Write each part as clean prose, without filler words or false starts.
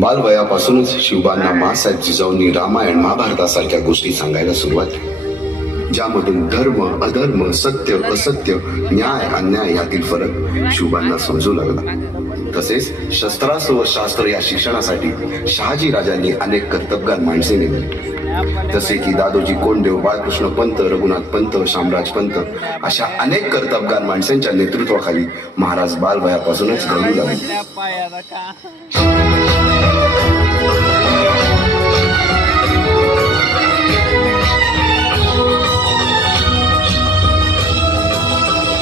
बालवयापासूनच शिवबांना माँसाहेब जिजाऊंनी रामायण महाभारतासारख्या गोष्टी सांगायला सुरुवात केली, ज्यामधून धर्म अधर्म सत्य असत्य न्याय अन्याय यातील फरक शिवबांना समजू लागला. तसेच शस्त्रास्त्र व शास्त्र या शिक्षणासाठी शहाजी राजांनी अनेक कर्तबगार माणसे नेमली, जसे की दादोजी कोंडदेव, बाळकृष्ण पंत, रघुनाथ पंत, शामराज पंत अशा अनेक कर्तबगार माणसांच्या नेतृत्वाखाली महाराज बालवयापासूनच घडू लागले.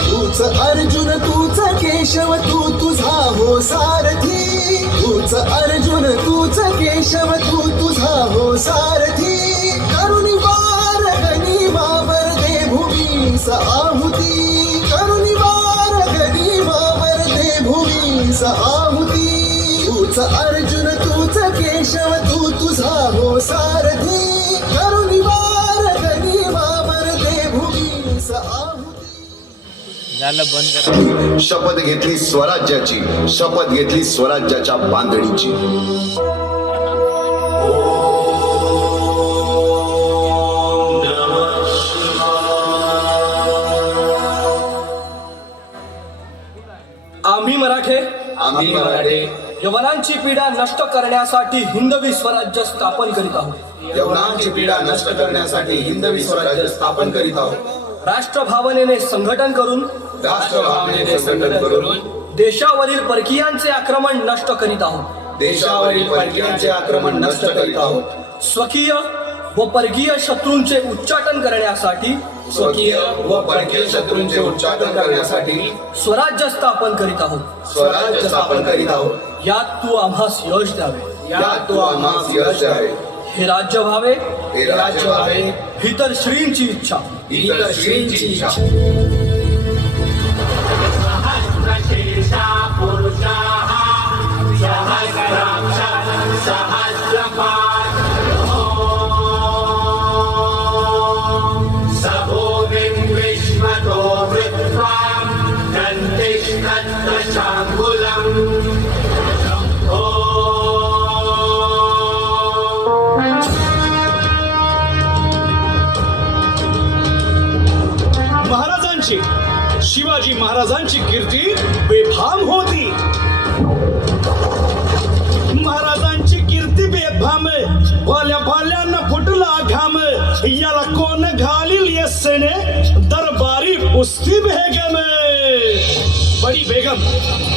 तूच अर्जुन तूच केशव तू तुझा हो सारथी, तूच अर्जुन तूच केशव तू तुझा हो सारथी, करुणी वार गनिमावर दे भूमीस आहुती, करुणी वार गनिमावर दे भूमीस आहुती, तूच अर्जुन तूच केशव तू तुझा हो सारथी, करुणी वार गनिमावर दे भूमीस आहुती. शपथ घेतली स्वराज्याची, शपथ घेतली स्वराज्याच्या बांधणीची. आम्ही मराठे यवनांची पीडा नष्ट करण्यासाठी हिंदवी स्वराज्य स्थापन करीत आहोत. यवनांची पीडा नष्ट करण्यासाठी हिंदवी स्वराज्य स्थापन करीत आहोत. राष्ट्रभावनेने संघटन करून देशावरील परकीयांचे आक्रमण नष्ट करीत आहोत. देशावरील परकीयांचे आक्रमण नष्ट करीत आहोत. स्वकीय व परकीय शत्रूंचे उच्चाटन करण्यासाठी स्वराज्य स्थापन करीत आहोत. यात तू आम्हास यश द्यावे. हे राज्य व्हावे ही तर श्रींची इच्छा. शिवाजी महाराजांची कीर्ती बेफाम होती. महाराजांची कीर्ती बेफाम, भाल्या भाल्यांना फुटला घाम, याला कोण घालील यस्सेने दरबारी पुस्ती बेगम. बडी बेगम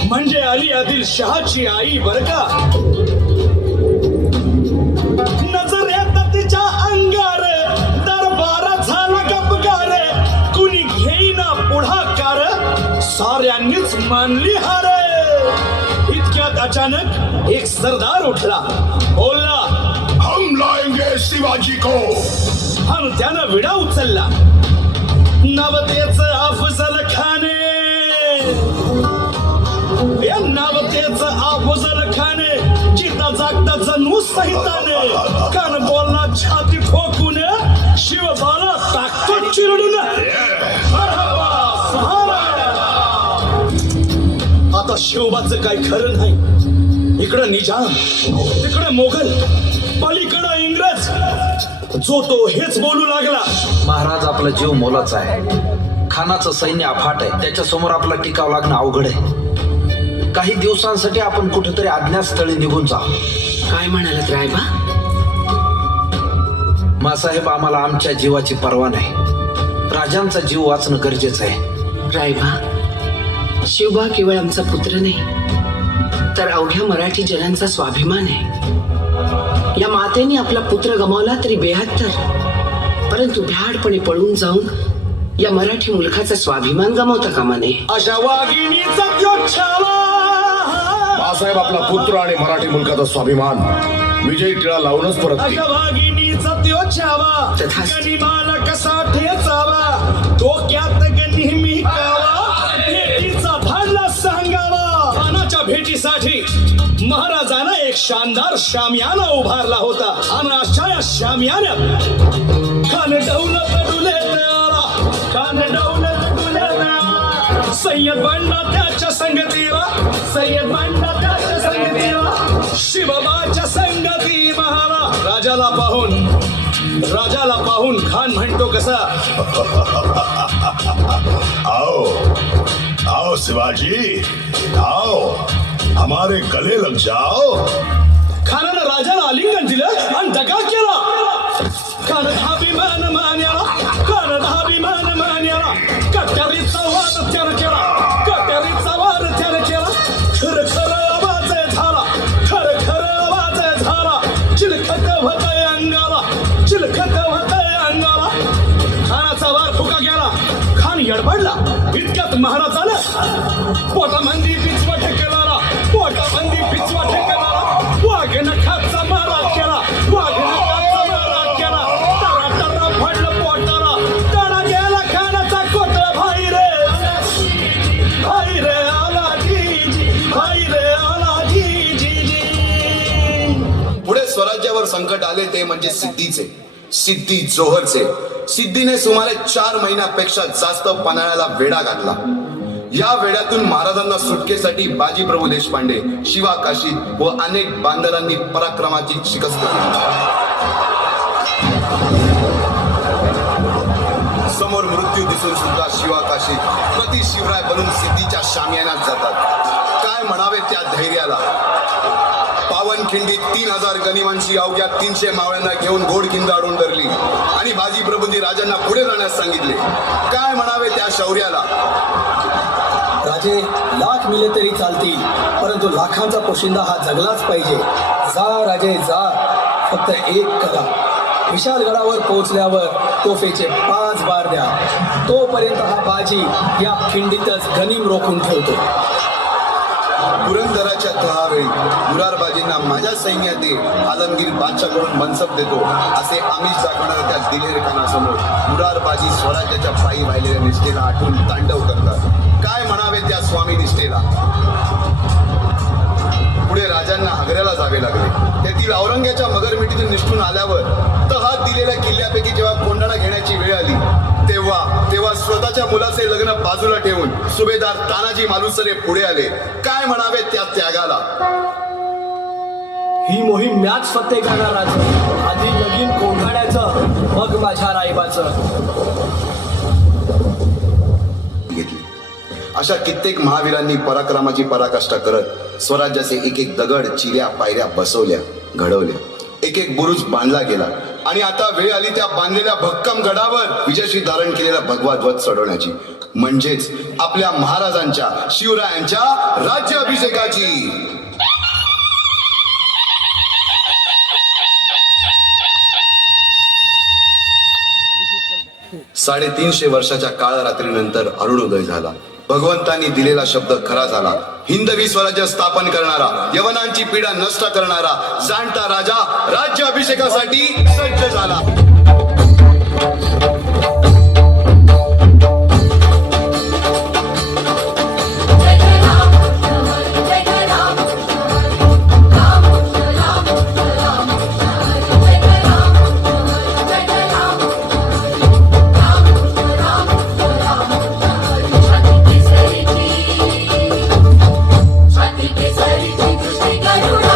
म्हणजे अली आदिल शहाची आई बर का. नजर येत तिच्या अंगार, दरबार झाला गपगार, कुणी घेईना पुढाकार, साऱ्यांनीच मानली हार. इतक्यात अचानक एक सरदार उठला, बोलला, हम लाएंगे शिवाजी को. आणि त्यानं विडा उचलला. नवतेच अफजल खाने, या नवतेच अफजल खाने, जिता जागता जणू सहिताने, कान बोलला छाती ठोकून, शिवबाला टाकतो चिरडून. आता शिवबाचं काही खरं नाही. इकडं निजाम, तिकडे मोगल, पलीकडं इंग्रज. जो तो हेच बोलू लागला. महाराज, आपला जीव मोलाचा आहे. खानाचं सैन्य अफाट आहे. त्याच्यासमोर आपला टिकाव लागणं अवघड आहे. काही दिवसांसाठी आपण कुठेतरी अज्ञातस्थळी निघून जा. काय म्हणालात रायबा? मासाहेब, आम्हाला आमच्या जीवाची पर्वा नाही. राजांचा जीव वाचणं गरजेचं आहे. रायबा, शिवबा केवळ आमचा पुत्र नाही, तर अवघ्या मराठी जनांचा स्वाभिमान आहे. या मातेने आपला पुत्र गमावला तरी 72, परंतु भ्याडपणे पळून जाऊन या मराठी मुलखाचा स्वाभिमान गमावता कामा नये. अशा वाघिणीचा त्यो छावा. बाळासाहेब आपला पुत्र आणि मराठी मुलकाचा स्वाभिमान विजयी टिळा लावूनच परत अशा वाघिणीचा त्यो छावा. तथास्तु. गनिमाला कसा ठेचावा, डोक्यात नेहमी कावा, भेटीचा धाडला सांगावा. खानाच्या भेटीसाठी महाराजांना एक शानदार शामियाना उभारला होता. आणि अशा या शामियान्यात खान डौलत डुलेत आला, खान डौलत डुलेत आला. सय्यद बंडा त्याच्या संगतीला, सय्यद बंडा त्याच्या संगतीला, शिवबाच्या संगती महाला. राजाला पाहून खान म्हणतो कसा, आओ आओ शिवाजी, आओ हमारे गले लग जाओ. खानानं राजाला आलिंगन दिलं आणि दगा केला. खान धाभिमान मान्याला, खान धाभिमान मान्याला. कट्यारीचा वार त्यानं केला, कट्यारीचा वार त्यानं केला. खर खर आवाज झाला, खर खर आवाज झाला. चिलखत होतय अंगाला, चिलखत होतय अंगाला. खानाचा वार फुका गेला. खान यडबडला. इतक्यात महाराजानं पोटामंदी पिचवट केला, पोटामंदी पिचवट केला. वाघ नखाचा मारा केला, वाघ नखाचा मारा केला. टरा टरा पडलं पोटाला, टरा गेला खानाचा कोटळा. भाई रे आला जी, भाई रे आला जी. पुढे स्वराज्यावर संकट आले ते म्हणजे सिद्धीचे, सिद्धी जोहरचे. सिद्धीने सुमारे 4 महिन्यापेक्षा जास्त पन्हाळ्याला वेढा घातला. या वेड्यातून महाराजांना सुटकेसाठी बाजीप्रभू देशपांडे, शिवा काशी व अनेक बांधरांनी पराक्रमाची शिकस्त केली. समोर मृत्यू दिसून सुद्धा शिवा काशी प्रति शिवराय बनून सिद्धीच्या शामियानात जातात. काय म्हणावे त्या धैर्याला. पावनखिंडीत 3000 गनिमांची अवघ्या 300 मावळ्यांना घेऊन गोडखिंड अडवून धरली आणि बाजीप्रभूंनी राजांना पुढे जाण्यास सांगितले. काय म्हणावे त्या शौर्याला. राजे, लाख मिले तरी चालतील, परंतु लाखांचा पोशिंदा हा जगलाच पाहिजे. जा राजे जा, फक्त एक करा. विशालगडावर पोहोचल्यावर तोफेचे 5 बार द्या. तोपर्यंत हा बाजी या खिंडीतच गनिम रोखून ठेवतो. पुरंदराच्या तहावेळी मुरारबाजींना माझ्या सैन्यात आलमगीर बादशाहकडून मनसब देतो असे आमिष दाखवणाऱ्या त्या दिलेर खानासमोर मुरारबाजी स्वराज्याच्या पायी वाहिलेल्या निष्ठेला आठवून तांडव करतात. काय म्हणावे त्या स्वामी निष्ठेला. पुढे राजांना आग्र्याला जावे लागले. तेथील औरंग्याच्या मगरमिठीतून निष्ठून आल्यावर तहात दिलेल्या किल्ल्यापैकी जेव्हा कोंडाणा घेण्याची वेळ आली तेव्हा स्वतःच्या मुलाचे लग्न बाजूला ठेवून सुभेदार तानाजी मालुसरे पुढे आले. काय म्हणावे त्या त्यागाला. ही मोहीम मॅच फत्ते करणार राजा. आधी लगीन कोंढाण्याचं, मग माझ्या रायबाचं. घेतली. अशा कित्येक महावीरांनी पराक्रमाची पराकाष्ठा करत स्वराज्याचे एक एक दगड, चिऱ्या, पायऱ्या बसवल्या, घडवल्या. एक एक बुरुज बांधला गेला आणि आता वेळ आली त्या बांधलेल्या भक्कम गडावर विजयश्री धारण केलेला भगवा ध्वज चढवण्याची, म्हणजेच आपल्या महाराजांच्या, शिवरायांच्या राज्याभिषेकाची. 350 वर्षाच्या काळरात्रीनंतर अरुणोदय झाला. भगवंतांनी दिलेला शब्द खरा झाला. हिंदवी स्वराज्य स्थापन करणारा, यवनांची पीडा नष्ट करणारा जाणता राजा राज्याभिषेकासाठी सज्ज झाला. Guru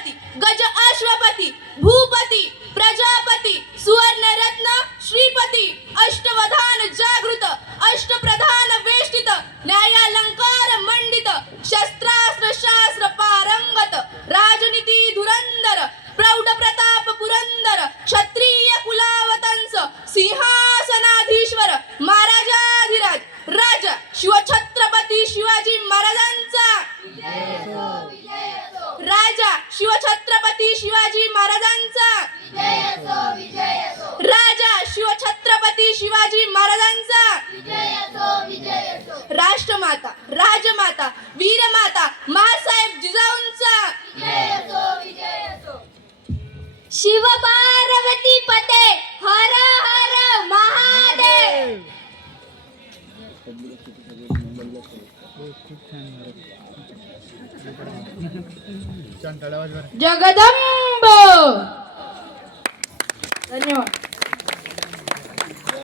गणपती गज अश्वपती भूपती प्रजापती सुवर्णरत्न श्रीपती अष्टवधान जागृत अष्टप्रधान वेष्टित न्यायालंकार मंडित शस्त्रास्त्र शास्त्र पारंगत राजनीती धुरंदर प्रौढ प्रताप पुरंदर क्षत्रिय कुलावतंस सिंहासनाधीश्वर महाराजाधिराज राजा शिवछत्रपती शिवाजी महाराजांचा राजा शिवछत्रपती शिवाजी महाराजांचा राजा शिवछत्रपती शिवाजी महाराजांचा राष्ट्रमाता राजमाता वीरमाता मासाहेब जिजाऊंचा शिव पार्वती पते हर हर महादेव. जगदंब. धन्यवाद.